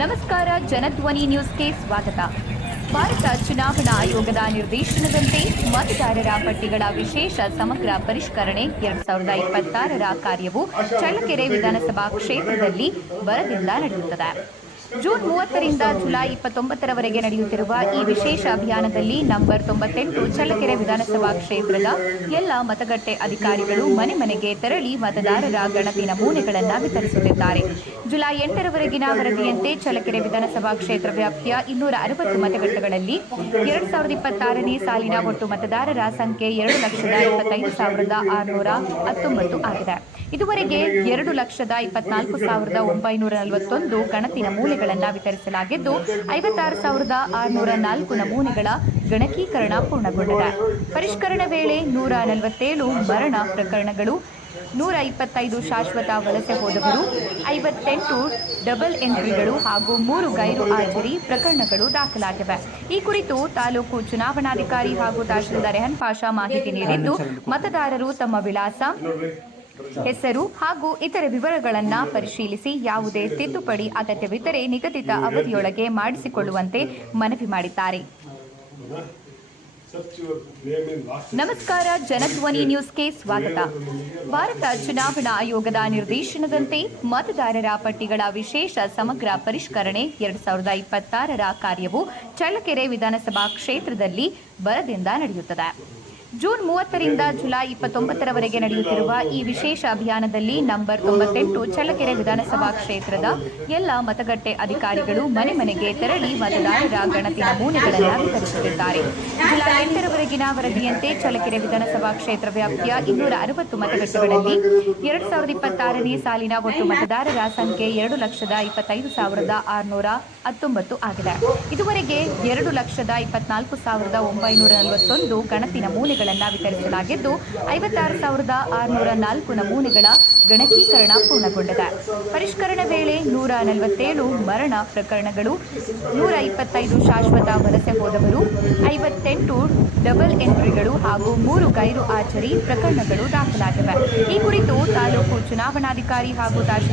ನಮಸ್ಕಾರ, ಜನಧ್ವನಿ ನ್ಯೂಸ್ಗೆ ಸ್ವಾಗತ. ಭಾರತ ಚುನಾವಣಾ ಆಯೋಗದ ನಿರ್ದೇಶನದಂತೆ ಮತದಾರರ ಪಟ್ಟಿಗಳ ವಿಶೇಷ ಸಮಗ್ರ ಪರಿಷ್ಕರಣೆ 2026ರ ಕಾರ್ಯವು ಚಳ್ಳಕೆರೆ ವಿಧಾನಸಭಾ ಕ್ಷೇತ್ರದಲ್ಲಿ ಬರದಿಂದ ನಡೆಯುತ್ತದೆ. ಜೂನ್ 30ರಿಂದ ಜುಲೈ 29ರವರೆಗೆ ನಡೆಯುತ್ತಿರುವ ಈ ವಿಶೇಷ ಅಭಿಯಾನದಲ್ಲಿ ನಂಬರ್ 98 ಚಳ್ಳಕೆರೆ ವಿಧಾನಸಭಾ ಕ್ಷೇತ್ರದ ಎಲ್ಲ ಮತಗಟ್ಟೆ ಅಧಿಕಾರಿಗಳು ಮನೆ ಮನೆಗೆ ತೆರಳಿ ಮತದಾರರ ಗಣತಿ ನಮೂನೆಗಳನ್ನು ವಿತರಿಸುತ್ತಿದ್ದಾರೆ. ಜುಲೈ 8ರವರೆಗಿನ ವರದಿಯಂತೆ ಚಳ್ಳಕೆರೆ ವಿಧಾನಸಭಾ ಕ್ಷೇತ್ರ ವ್ಯಾಪ್ತಿಯ 260 ಮತಗಟ್ಟೆಗಳಲ್ಲಿ 2026ನೇ ಸಾಲಿನ ಒಟ್ಟು ಮತದಾರರ ಸಂಖ್ಯೆ 2,25,619 ಆಗಿದೆ. ಇದುವರೆಗೆ 2,24,941 ಗಣತಿ ನಮೂನೆಗಳನ್ನು ವಿತರಿಸಲಾಗಿದ್ದು 56,604 ನಮೂನೆಗಳ ಗಣಕೀಕರಣ ಪೂರ್ಣಗೊಂಡಿದೆ. ಪರಿಷ್ಕರಣೆ ವೇಳೆ 147 ಮರಣ ಪ್ರಕರಣಗಳು, 125 ಶಾಶ್ವತ ವಲಸೆ ಹೋದವರು, 58 ಡಬಲ್ ಎಂಟ್ರಿಗಳು ಹಾಗೂ 3 ಗೈರು ಹಾಜರಿ ಪ್ರಕರಣಗಳು ದಾಖಲಾಗಿವೆ. ಈ ಕುರಿತು ತಾಲೂಕು ಚುನಾವಣಾಧಿಕಾರಿ ಹಾಗೂ ತಹಶೀಲ್ದಾರ್ ರೆಹನ್ ಪಾಷಾ ಮಾಹಿತಿ ನೀಡಿದ್ದು, ಮತದಾರರು ತಮ್ಮ ವಿಳಾಸ, ಹೆಸರು ಹಾಗೂ ಇತರೆ ವಿವರಗಳನ್ನು ಪರಿಶೀಲಿಸಿ ಯಾವುದೇ ತಿದ್ದುಪಡಿ ಅಗತ್ಯವಿದ್ದರೆ ನಿಗದಿತ ಅವಧಿಯೊಳಗೆ ಮಾಡಿಸಿಕೊಳ್ಳುವಂತೆ ಮನವಿ ಮಾಡಿದ್ದಾರೆ. ನಮಸ್ಕಾರ, ಜನಧ್ವನಿ ನ್ಯೂಸ್ಗೆ ಸ್ವಾಗತ. ಭಾರತ ಚುನಾವಣಾ ಆಯೋಗದ ನಿರ್ದೇಶನದಂತೆ ಮತದಾರರ ಪಟ್ಟಿಗಳ ವಿಶೇಷ ಸಮಗ್ರ ಪರಿಷ್ಕರಣೆ 2026ರ ಕಾರ್ಯವು ಚಳ್ಳಕೆರೆ ವಿಧಾನಸಭಾ ಕ್ಷೇತ್ರದಲ್ಲಿ ಬರದಿಂದ ನಡೆಯುತ್ತದೆ. ಜೂನ್ 30ರಿಂದ ಜುಲೈ 29ರವರೆಗೆ ನಡೆಯುತ್ತಿರುವ ಈ ವಿಶೇಷ ಅಭಿಯಾನದಲ್ಲಿ ನಂಬರ್ 98 ಚಳ್ಳಕೆರೆ ವಿಧಾನಸಭಾ ಕ್ಷೇತ್ರದ ಎಲ್ಲ ಮತಗಟ್ಟೆ ಅಧಿಕಾರಿಗಳು ಮನೆ ಮನೆಗೆ ತೆರಳಿ ಮತದಾರರ ಗಣತಿ ನಮೂನೆಗಳನ್ನು ವಿತರಿಸುತ್ತಿದ್ದಾರೆ. ಜುಲೈ 8ರವರೆಗಿನ ವರದಿಯಂತೆ ಚಳ್ಳಕೆರೆ ವಿಧಾನಸಭಾ ಕ್ಷೇತ್ರ ವ್ಯಾಪ್ತಿಯ 260 ಮತಗಟ್ಟೆಗಳಲ್ಲಿ 2026ನೇ ಸಾಲಿನ ಒಟ್ಟು ಮತದಾರರ ಸಂಖ್ಯೆ 2,25,619 ಆಗಿದೆ. ಇದುವರೆಗೆ 2,24,941 ಗಣತಿ ನಮೂನೆಗಳನ್ನು ವಿತರಿಸಲಾಗಿದ್ದು 56,604 ನಮೂನೆಗಳ ಗಣಕೀಕರಣ ಪೂರ್ಣಗೊಂಡಿದೆ. ಪರಿಷ್ಕರಣೆ ವೇಳೆ 147 ಮರಣ ಪ್ರಕರಣಗಳು, 125 ಶಾಶ್ವತ ವಲಸೆ ಹೋದವರು, 58 ಡಬಲ್ ಎಂಟ್ರಿಗಳು ಹಾಗೂ 3 ಗೈರು ಹಾಜರಿ ಪ್ರಕರಣಗಳು ದಾಖಲಾಗಿವೆ. ಈ ಕುರಿತು ತಾಲೂಕು ಚುನಾವಣಾಧಿಕಾರಿ ಹಾಗೂ ತಹಶೀಲ್ದಾರ್